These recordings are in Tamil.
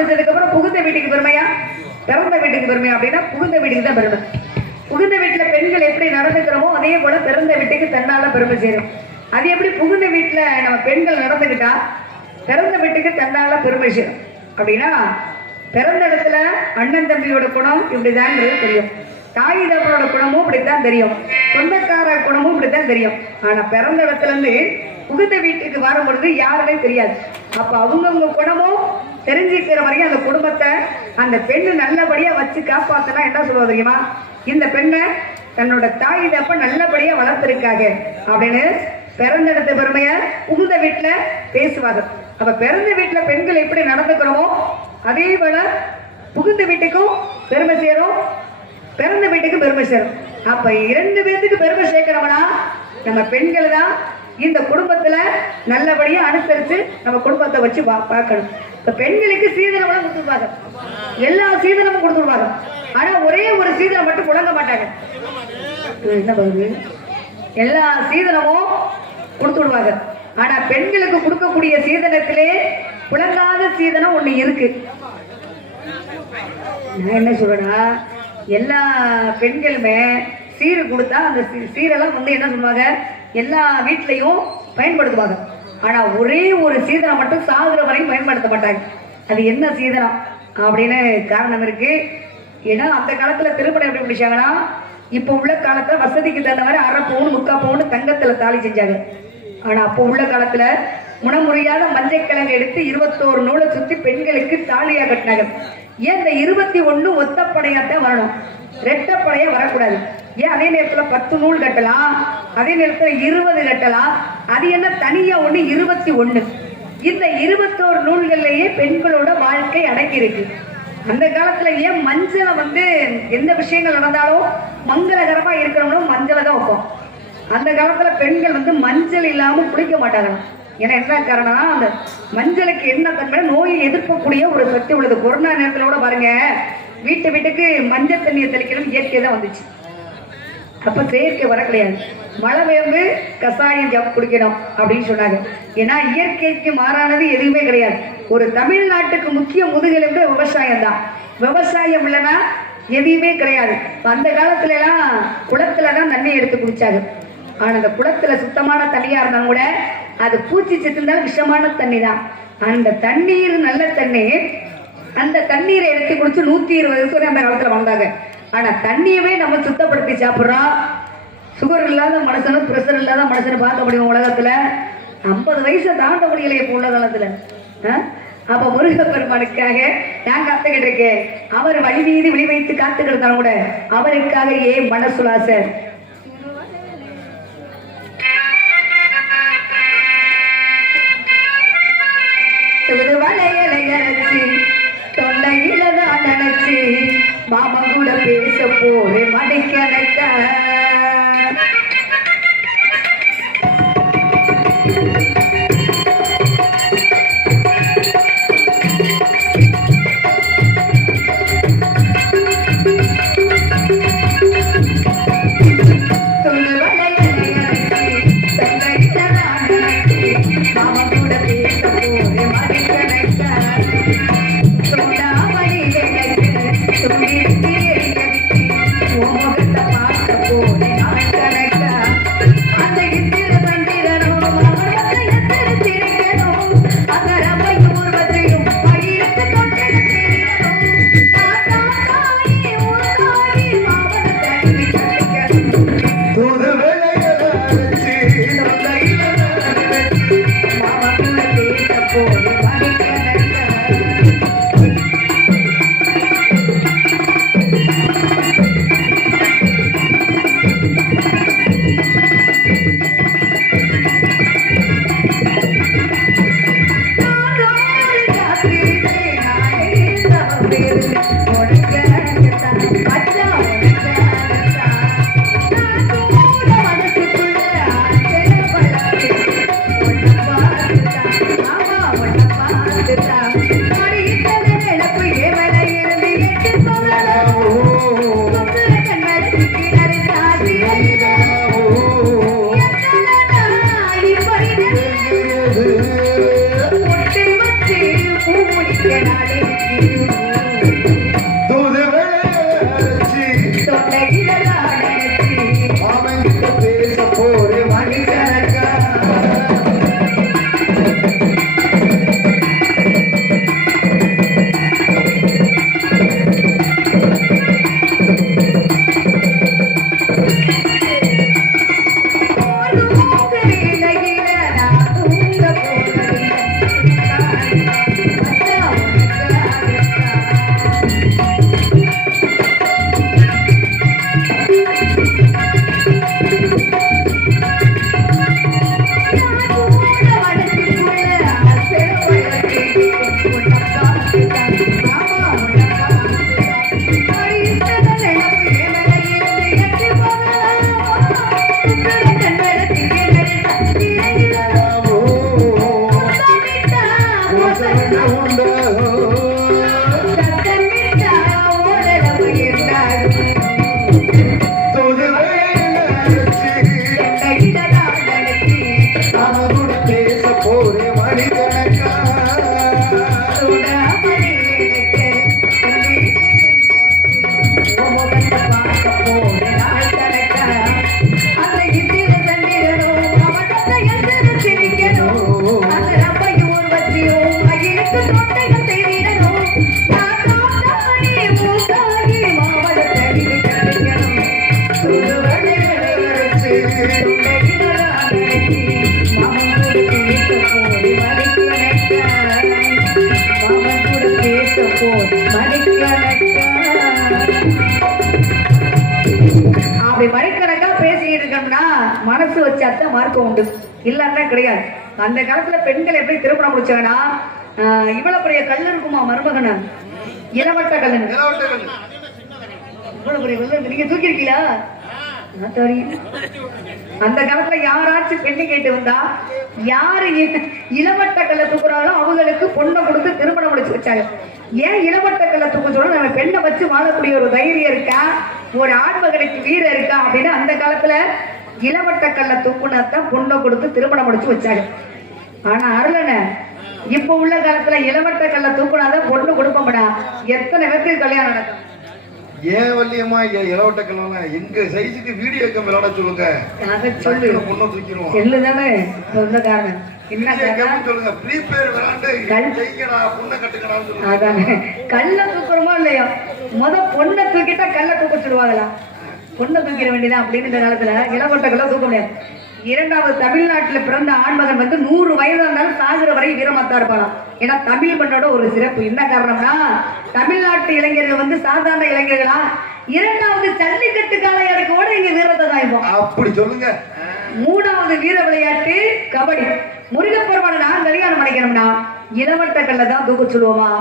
முடிச்சதுக்கு அப்புறம் புகுந்த வீட்டுக்கு பெருமையா பிறந்த வீட்டுக்கு பெருமையா அப்படின்னா புகுந்த வீட்டுக்கு தான் பெருமை. புகுந்த வீட்டுல பெண்கள் எப்படி நடந்துக்கிறோமோ அதே போல பிறந்த வீட்டுக்கு தன்னால பெருமை சேரும். அது எப்படி புகுந்த வீட்டுல நம்ம பெண்கள் நடந்துக்கிட்டா பிறந்த வீட்டுக்கு தன்னால பெருமை சேரும் அப்படின்னா, பிறந்த இடத்துல அண்ணன் தம்பியோட குணம் இப்படிதான் தெரியும், தாய் தப்பனோட குணமும் இப்படித்தான் தெரியும், சொந்தக்கார குணமும் இப்படித்தான் தெரியும். ஆனா பிறந்த இடத்துல இருந்து புகுந்த வீட்டுக்கு வரும் பொழுது யாருமே தெரியாது. அப்ப அவங்கவுங்க குணமும் தெரிஞ்சுக்கிற வரையும் அந்த குடும்பத்தை அந்த பெண்ணு நல்லபடியா வச்சு காப்பாத்தினா என்ன சொல்லுவது தெரியுமா, இந்த பெண்ணை தன்னோட தாய் தப்ப நல்லபடியா வளர்த்திருக்காங்க அப்படின்னு பிறந்த இடத்து பெருமைய புகுந்த வீட்டுல பேசுவாங்க. அப்ப பிறந்த வீட்டுல பெண்கள் எப்படி நடந்துக்கிறோமோ அதே போல புகுந்த வீட்டுக்கும் பெருமை சேரும், பிறந்த வீட்டுக்கு பெருமை சேரும். அப்ப 2 பேருக்கு பெருமை சேர்க்கணும்னா நம்ம பெண்கள் தான் இந்த குடும்பத்துல நல்லபடியா அனுசரிச்சு நம்ம குடும்பத்தை வச்சு பார்க்கணும். இப்ப பெண்களுக்கு சீதனம் கொடுத்துருப்பாங்க, எல்லா சீதனமும் கொடுத்துருவாங்க. ஆனா ஒரே ஒரு சீதனம் மட்டும் புழங்க மாட்டாங்க. என்ன பண்ணுது, எல்லா சீதனமும் கொடுத்து விடுவாங்க. ஆனா பெண்களுக்கு கொடுக்கக்கூடிய சீதனத்திலே புழங்காத சீதனம் ஒண்ணு இருக்கு. நான் என்ன சொல்றேன்னா, எல்லா பெண்களுமே சீர் கொடுத்தா அந்த சீரெல்லாம் வந்து என்ன சொல்லுவாங்க, எல்லா வீட்லையும் பயன்படுத்துவாங்க. ஆனா ஒரே ஒரு சீதனம் மட்டும் சாகுற வரையும் பயன்படுத்த மாட்டாங்க. அது என்ன சீதனம் அப்படின்னு காரணம் இருக்கு. ஏன்னா அந்த காலத்துல திருமணம் எப்படி முடிச்சாங்கன்னா, இப்ப உள்ள காலத்துல வசதிக்கு தகுந்த மாதிரி 1/2 பவுன் 3/4 பவுன் தங்கத்துல தாலி செஞ்சாங்க. ஆனா அப்போ உள்ள காலத்துல முனமுறியாத மஞ்சக்கிழங்கு எடுத்து 21 நூலை சுத்தி பெண்களுக்கு தாலியா கட்டினாங்க. ஏன் இந்த 21 ஒத்தப்படையாத்தான் வரணும், ரெட்டப்படையா வரக்கூடாது. ஏன் அதே நேரத்துல 10 நூல் கட்டலாம், அதே நேரத்துல 20 கட்டலாம். அது என்ன தனியா ஒண்ணு 21. இந்த 21 நூல்கள்லயே பெண்களோட வாழ்க்கை அடங்கி இருக்கு. அந்த காலத்துல ஏன் மஞ்சளை வந்து எந்த விஷயங்கள் நடந்தாலும் மங்களகரமா இருக்கணும்னு மஞ்சளை தான் வைப்போம். அந்த காலத்துல பெண்கள் வந்து மஞ்சள் இல்லாம குளிக்க மாட்டாங்க. ஏன்னா என்ன காரணம், அந்த மஞ்சளுக்கு என்ன தன்மை, நோயை எதிர்க்கக்கூடிய ஒரு சக்தி உள்ளது. கொரோனா நேரத்துல கூட பாருங்க, வீட்டுக்கு மஞ்சள் தண்ணியை தெளிக்கணும் இயற்கை தான் வந்துச்சு. அப்ப செயற்கை வர கிடையாது. மழை வேம்பு கசாயம் ஜப் குடிக்கணும் அப்படின்னு சொன்னாங்க. ஏன்னா இயற்கைக்கு மாறானது எதுவுமே கிடையாது. ஒரு தமிழ்நாட்டுக்கு முக்கிய முதுகெலும்பு விவசாயம் தான். விவசாயம் இல்லைன்னா எதுவுமே கிடையாது. அந்த காலத்துல எல்லாம் குளத்துலதான் தண்ணி எடுத்து குடிச்சாங்க. ஆனா அந்த குளத்துல சுத்தமான தண்ணியா இருந்தாலும் கூட அது பூச்சி செத்துந்தாலும் விஷமான தண்ணி தான். அந்த தண்ணீர் நல்ல தண்ணீர், அந்த தண்ணீரை எடுத்து குடிச்சு 120 வருஷம் அந்த காலத்துல வந்தாங்க. ஆனா தண்ணியவே நம்ம சுத்தப்படுத்தி சாப்பிட்றோம். சுகர் இல்லாத மனுஷனும் பிரஷர் இல்லாத மனுஷனும் பார்க்க முடியும் உலகத்துல. 50 வயசை தாண்ட முடியல இப்ப உள்ள காலத்துல. அப்ப முருகப்பெருமானுக்காக நான் காத்துக்கிட்டு இருக்கேன். அவர் வழி மீது விழி வைத்து காத்துக்கிட்டு கூட அவருக்காக ஏன் மனசுலாச தொண்டையிலதான் நினைச்சு மாமா கூட பேச போவே மடைக்கணக்க அப்படி மணிக்கணக்கா பேசிட்டு இருக்கோம்னா மனசு வச்சாத்தான் மார்க்கம் உண்டு, இல்லன்னா கிடையாது. அந்த காலத்துல பெண்கள் எப்படி திருமணம் முடிச்சாங்கன்னா இவ்வளவு பெரிய கல் இருக்குமா மருமகன, இளவட்ட கல்லு, இவ்வளவு பெரிய கல்லு நீங்க தூக்கிருக்கீங்களா? அந்த காலத்துல யாராச்சும் பெண்ணு கேட்டு வந்தா யாரு இளவட்ட கல்ல தூக்குறாங்களோ அவங்களுக்கு பொண்ணை கொடுத்து திருமணம் முடிச்சு வச்சாங்க. ஏன் இளவட்ட கல்ல தூக்க சொல்ல, நம்ம பெண்ணை வச்சு வாழக்கூடிய ஒரு தைரியம் இருக்கா, ஒரு ஆண்மகனுக்கு வீரம் இருக்கா அப்படின்னு அந்த காலத்துல இளவட்ட கல்ல தூக்குனாத்தான் பொண்ணை கொடுத்து திருமணம் முடிச்சு வச்சாங்க. ஆனா அருளன இப்ப உள்ள காலத்துல இளவட்ட கல்ல தூக்குனாதான் பொண்ணு கொடுப்போம்டா. எத்தனை பேருக்கு கல்யாணம் நடக்கும்? ஏன் வள்ளியம்மா இளவட்ட கல்லாம் எங்க சைஸுக்கு வீடியோ கேம் விளையாட சொல்லுங்க. பொண்ணை தூக்கிடுவோம். செல்லுதானே சொந்த காரணம். சொல்லுங்க ஃப்ரீ ஃபயர் விளையாண்டு ஜெயிக்கடா பொண்ணை கட்டுக்கடான்னு சொல்லுங்க. அதானே கல்ல தூக்குறோமோ இல்லையோ, பொண்ணை தூக்கிட்டா கல்ல தூக்க சொல்லுவாங்களா? பொண்ணை தூக்கிட வேண்டியதான் அப்படின்னு இந்த காலத்துல இளவட்ட கல்ல தூக்க முடியாது. இரண்டாவது தமிழ்நாட்டில் பிறந்த ஆண்மகன் 100 வயது இருந்தாலும் சாகுற வரை வீரமாத்தான் இருப்பானாம். ஏன்னா தமிழ் மண்ணோட ஒரு சிறப்பு என்ன காரணம்னா, தமிழ்நாட்டு இளைஞர்கள் சாதாரண இளைஞர்களா, இரண்டாவது ஜல்லிக்கட்டு காளையாருக்கு கூட இங்க வீரத்தை தான். அப்படி சொல்லுங்க. மூணாவது வீர விளையாட்டு கபடி. முருகப்பெருமான நான் கல்யாணம் பண்ணிக்கணும்னா இளவட்ட கல்ல தான் தூக்க சொல்லுவோமா,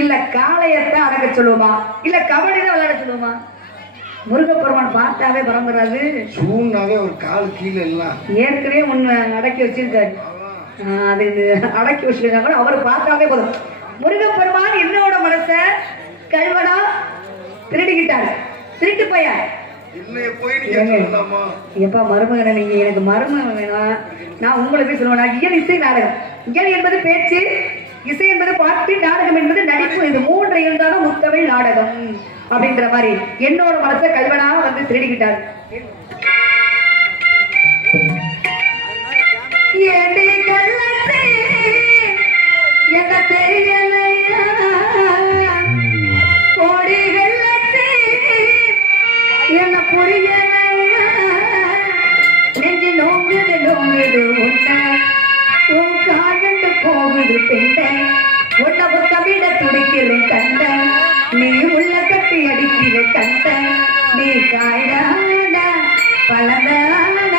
இல்ல காளையத்தை அடக்க சொல்லுவோமா, இல்ல கபடி தான் விளையாட சொல்லுவோமா? முருகப்பெருமான் பார்த்தாவே பரம்பராது, சூழ்நாவே ஒரு கால் கீழே எல்லாம் ஏற்கனவே ஒண்ணு அடக்கி வச்சிருக்காரு. அது அடக்கி வச்சிருக்காங்க கூட அவர் பார்த்தாவே போதும். முருகப்பெருமான் என்னோட மனச கல்வனா திருடிக்கிட்டாரு, திருட்டு பையன். எப்பா மருமகனை நீங்க எனக்கு மருமகன் வேணும், நான் உங்களை போய் சொல்லுவேன். இயல் இசை நாடகம், இயல் என்பது பேச்சு, இசை என்பது பாட்டு, நாடகம் என்பது நடிப்பு. இது 3 இருந்தாலும் முத்தமிழ் நாடகம் அப்படின்ற மாதிரி என்னோட மனசை கல்வனாக திருடிக்கிட்டாரு. என்ன தெரியலையா கோடி வெள்ளத்தே என்ன புரியலையா, நெஞ்சு நோங்குது நோங்குது உன்னை உன் காண்டு போகுது பெண்ணை, உன்னை புத்தமிட துடிக்கிறேன் கண்ட, நீ உள்ள கட்டி அடிக்கிற கண்ட, நீ காய்டாட பழந்தாட